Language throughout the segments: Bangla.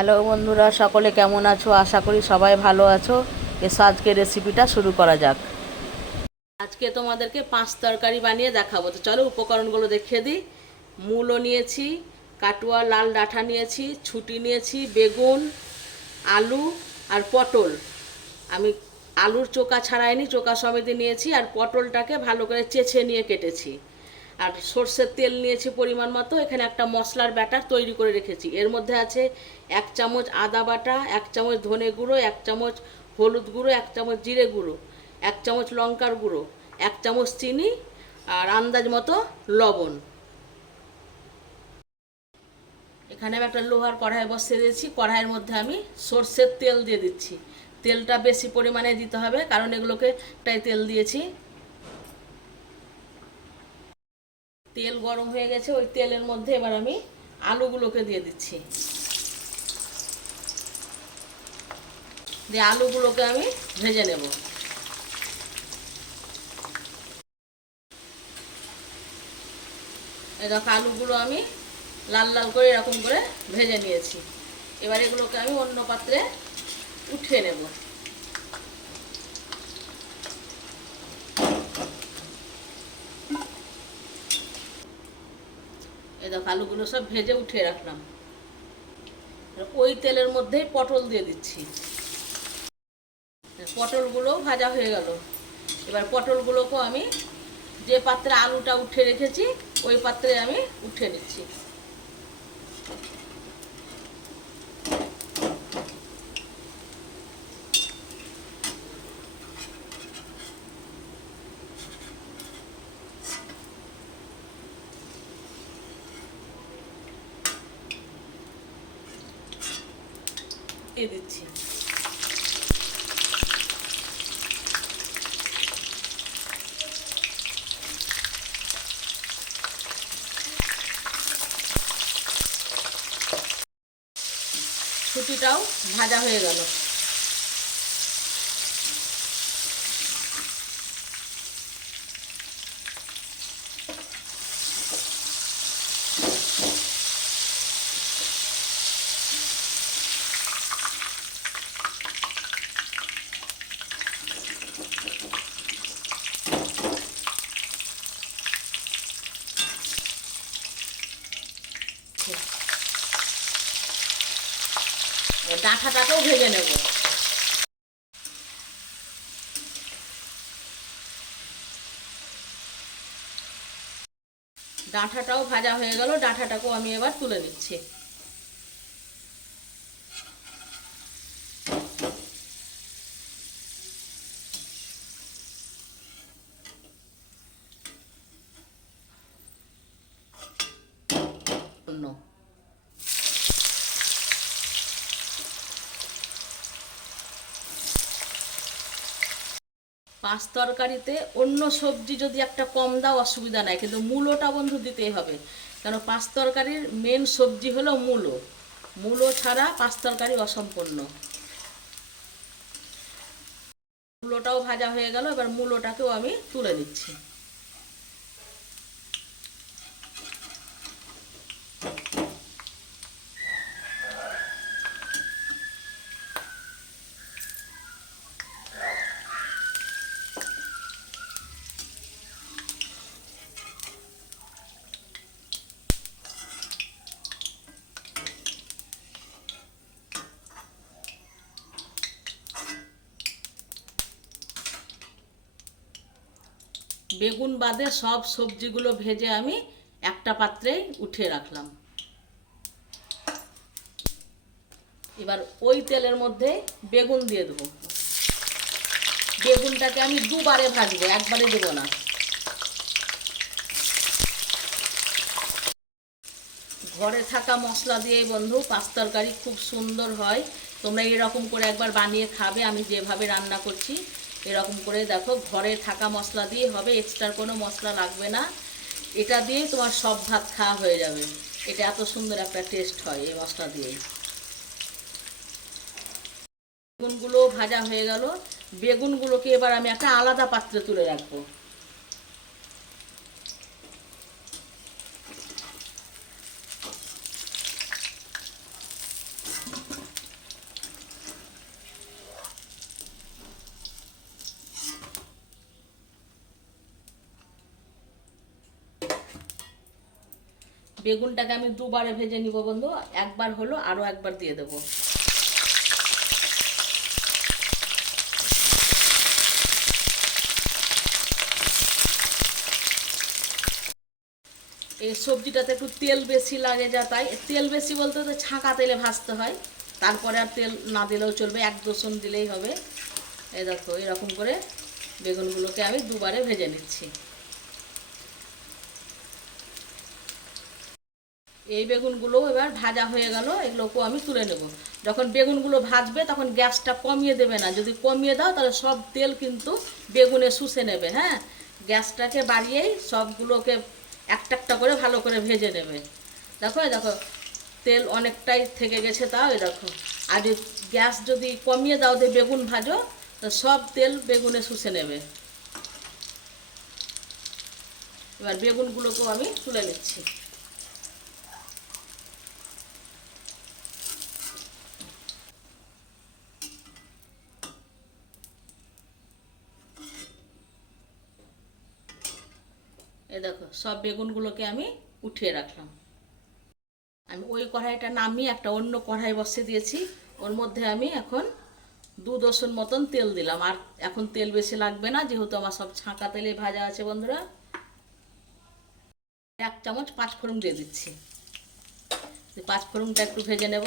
হ্যালো বন্ধুরা, সকলে কেমন আছো? আশা করি সবাই ভালো আছো। এসো আজকে রেসিপিটা শুরু করা যাক। আজকে তোমাদেরকে পাঁচ তরকারি বানিয়ে দেখাবো। তো চলো উপকরণগুলো দেখিয়ে দিই। মূলো নিয়েছি, কাটুয়া, লাল ডাঁটা নিয়েছি, ছুটি নিয়েছি, বেগুন, আলু আর পটল। আমি আলুর চোকা ছাড়াইনি চোকা সমেতে নিয়েছি আর পটলটাকে ভালো করে চেঁচে নিয়ে কেটেছি। আর সর্ষের তেল নিয়েছি পরিমাণ মতো। এখানে একটা মশলার ব্যাটার তৈরি করে রেখেছি। এর মধ্যে আছে এক চামচ আদা বাটা, এক চামচ ধনে গুঁড়ো, এক চামচ হলুদ গুঁড়ো, এক চামচ জিরে গুঁড়ো, এক চামচ লঙ্কার গুঁড়ো, এক চামচ চিনি আর আন্দাজ মতো লবণ। এখানে আমি একটা লোহার কড়াই বসিয়ে দিয়েছি। কড়াইয়ের মধ্যে আমি সর্ষের তেল দিয়ে দিচ্ছি। তেলটা বেশি পরিমাণে দিতে হবে, কারণ এগুলোকে তাই তেল দিয়েছি। তেল গরম হয়ে গেছে, ওই তেলের মধ্যে এবার আমি আলুগুলোকে দিয়ে দিচ্ছি। দিয়ে আলুগুলোকে আমি ভেজে নেব। দেখো, আলুগুলো আমি লাল লাল করে এরকম করে ভেজে নিয়েছি। এবার এগুলোকে আমি অন্য পাত্রে উঠিয়ে নেব। দেখো আলুগুলো সব ভেজে উঠিয়ে রাখলাম। ওই তেলের মধ্যেই পটল দিয়ে দিচ্ছি। পটলগুলো ভাজা হয়ে গেল। এবার পটলগুলোকেও আমি যে পাত্রে আলুটা উঠে রেখেছি, ওই পাত্রে আমি উঠে নিচ্ছি। দিয়ে দিচ্ছি। ছুটিটাও ভাজা হয়ে গেল। ডাঁটাটাকেও ভেজে নেব। ডাঁঠাটাও ভাজা হয়ে গেল ডাঁটাটাকেও আমি এবার তুলে নিচ্ছি অন্য পাঁচ তরকারিতে অন্য সবজি যদি একটা কম দাও, অসুবিধা নাই। কিন্তু মূলোটা বন্ধু দিতেই হবে। কেন, পাঁচ তরকারির মেন সবজি হলো মূলো। মূলো ছাড়া পাঁচ তরকারি অসম্পূর্ণ। মূলোটাও ভাজা হয়ে গেল, এবার মূলোটাকেও আমি তুলে নিচ্ছি। বেগুন বাদে সব সবজিগুলো ভেজে আমি একটা পাত্রে উঠিয়ে রাখলাম। এবার ওই তেলের মধ্যে বেগুন দিয়ে দেবো। বেগুনটাকে আমি দুবারে ভাজবো, একবারে দেবো না। ঘরে থাকা মশলা দিয়েই বন্ধু, পাঁচ তরকারি খুব সুন্দর হয়। তোমরা এরকম করে একবার বানিয়ে খাবে, আমি যেভাবে রান্না করছি এরকম করে দেখো, ঘরে থাকা মশলা দিয়ে হবে এক্সট্রা কোনো মশলা লাগবে না। এটা দিয়ে তোমার সব ভাত খাওয়া হয়ে যাবে। এটা এত সুন্দর একটা টেস্ট হয় এই মশলা দিয়ে। বেগুনগুলো ভাজা হয়ে গেল। বেগুনগুলোকে এবার আমি একটা আলাদা পাত্রে তুলে রাখব। বেগুনটাকে আমি দুবারে ভেজে নিব বন্ধু। একবার হলো আরও একবার দিয়ে দেবো। এই সবজিটাতে একটু তেল বেশি লাগে যা তাই। তেল বেশি বলতে তো ছাঁকা তেলে ভাজতে হয়। তারপরে আর তেল না দিলেও চলবে, এক দোসন দিলেই হবে। এই দেখো, এরকম করে বেগুনগুলোকে আমি দুবারে ভেজে নিচ্ছি। এই বেগুনগুলো এবার ভাজা হয়ে গেল, এগুলোকেও আমি তুলে নেব। যখন বেগুনগুলো ভাজবে, তখন গ্যাসটা কমিয়ে দেবে না। যদি কমিয়ে দাও, তাহলে সব তেল কিন্তু বেগুনে শুষে নেবে হ্যাঁ? গ্যাসটাকে বাড়িয়েই সবগুলোকে একটা একটা করে ভালো করে ভেজে নেবে। দেখো দেখো, তেল অনেকটাই থেকে গেছে তাও দেখো। আর গ্যাস যদি কমিয়ে দাও দিয়ে বেগুন ভাজো, তো সব তেল বেগুনে শুষে নেবে। এবার বেগুনগুলোকেও আমি তুলে নিচ্ছি। এই দেখো, সব বেগুনগুলোকে আমি উঠিয়ে রাখলাম। আমি ওই কড়াইটা নামিয়ে একটা অন্য কড়াই বসিয়ে দিয়েছি। ওর মধ্যে আমি এখন দু দশন মতন তেল দিলাম। আর এখন তেল বেশি লাগবে না, যেহেতু আমার সব ছাঁকা তেলে ভাজা আছে বন্ধুরা। এক চামচ পাঁচ ফোড়ন দিয়ে দিচ্ছি। পাঁচ ফোড়নটা একটু ভেজে নেব।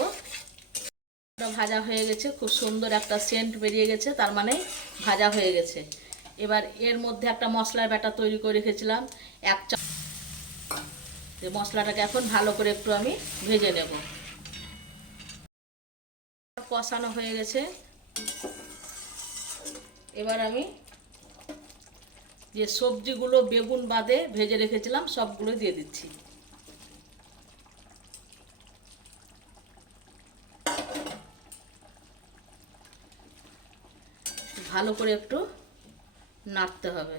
ভাজা হয়ে গেছে, খুব সুন্দর একটা সেন্ট বেরিয়ে গেছে, তার মানে ভাজা হয়ে গেছে। এবার এর মধ্যে একটা মশলার ব্যাটা তৈরি করে রেখেছিলাম, এক চা মশলাটাকে এখন ভালো করে একটু আমি ভেজে নেব। কষানো হয়ে গেছে। এবার আমি যে সবজিগুলো বেগুন বাদে ভেজে রেখেছিলাম সবগুলো দিয়ে দিচ্ছি। ভালো করে একটু নাড়তে হবে।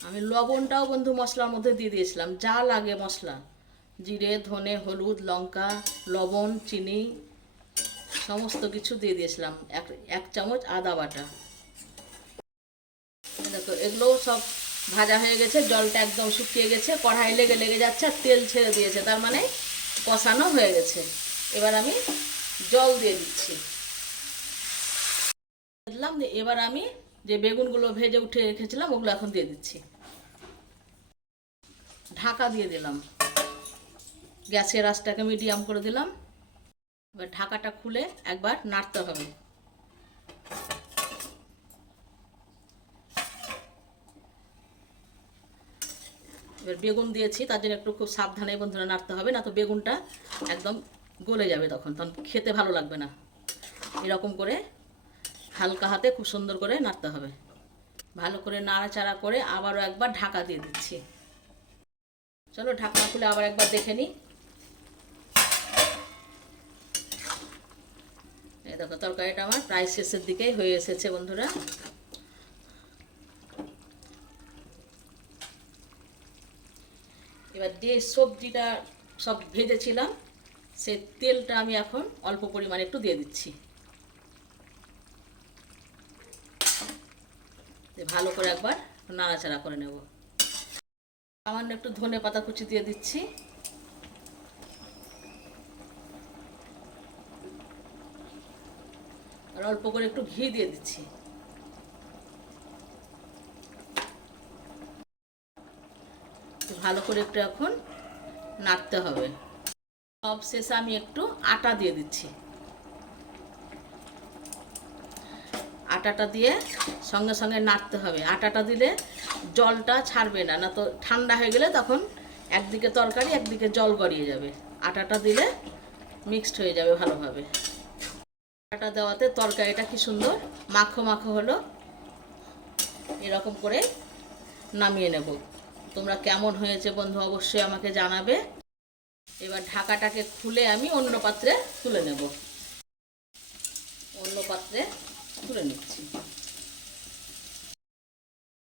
আমি লবণটাও বন্ধু মশলার মধ্যে দিয়ে দিয়েছিলাম, যা লাগে মশলা। জিরে, ধনে, হলুদ, লঙ্কা, লবণ, চিনি, সমস্ত কিছু দিয়ে দিয়েছিলাম, এক এক চামচ আদা বাটা। দেখো, এগুলোও সব ভাজা হয়ে গেছে, জলটা একদম শুকিয়ে গেছে কড়াই লেগে লেগে যাচ্ছে আর তেল ছেড়ে দিয়েছে, তার মানে কষানো হয়ে গেছে। এবার আমি জল দিয়ে দিচ্ছি। দিলাম এবার আমি যে বেগুনগুলো ভেজে উঠে রেখেছিলাম, ওগুলো এখন দিয়ে দিচ্ছি। ঢাকা দিয়ে দিলাম। গ্যাসের আঁচটাকে মিডিয়াম করে দিলাম। এবার ঢাকাটা খুলে একবার নাড়তে হবে। এবার বেগুন দিয়েছি, তার জন্য একটু খুব সাবধানে বন্ধুরা নাড়তে হবে, না তো বেগুনটা একদম গলে যাবে তখন তখন খেতে ভালো লাগবে না। এরকম করে হালকা হাতে খুব সুন্দর করে নাড়তে হবে। ভালো করে নাড়াচাড়া করে আবারও একবার ঢাকা দিয়ে দিচ্ছি। চলো ঢাকনা খুলে আবার একবার দেখে নিই। দেখো, তরকারিটা আমার প্রায় শেষের দিকেই হয়ে এসেছে বন্ধুরা। এবার যে সবজিটা সব ভেজেছিলাম সে তেলটা আমি এখন অল্প পরিমাণে একটু দিয়ে দিচ্ছি। ভালো করে একবার নাড়াচাড়া করে নেব। সামান্য একটু ধনে পাতা কুচি দিয়ে দিচ্ছি। আর অল্প করে একটু ঘি দিয়ে দিচ্ছি। ভালো করে একটু এখন নাড়তে হবে। সব শেষে আমি একটু আটা দিয়ে দিচ্ছি। আটাটা দিয়ে সঙ্গে সঙ্গে নাড়তে হবে। আটাটা দিলে জলটা ছাড়বে না না তো ঠান্ডা হয়ে গেলে তখন একদিকে তরকারি, একদিকে জল গড়িয়ে যাবে। আটাটা দিলে মিক্সড হয়ে যাবে ভালোভাবে। আটাটা দেওয়াতে তরকারিটা কি সুন্দর, মাখো মাখো হলো। এরকম করে নামিয়ে নেব। তোমরা কেমন হয়েছে বন্ধু অবশ্যই আমাকে জানাবে। এবার ঢাকাটাকে খুলে আমি অন্য পাত্রে তুলে নেব। অন্য পাত্রে তুলে নিচ্ছি।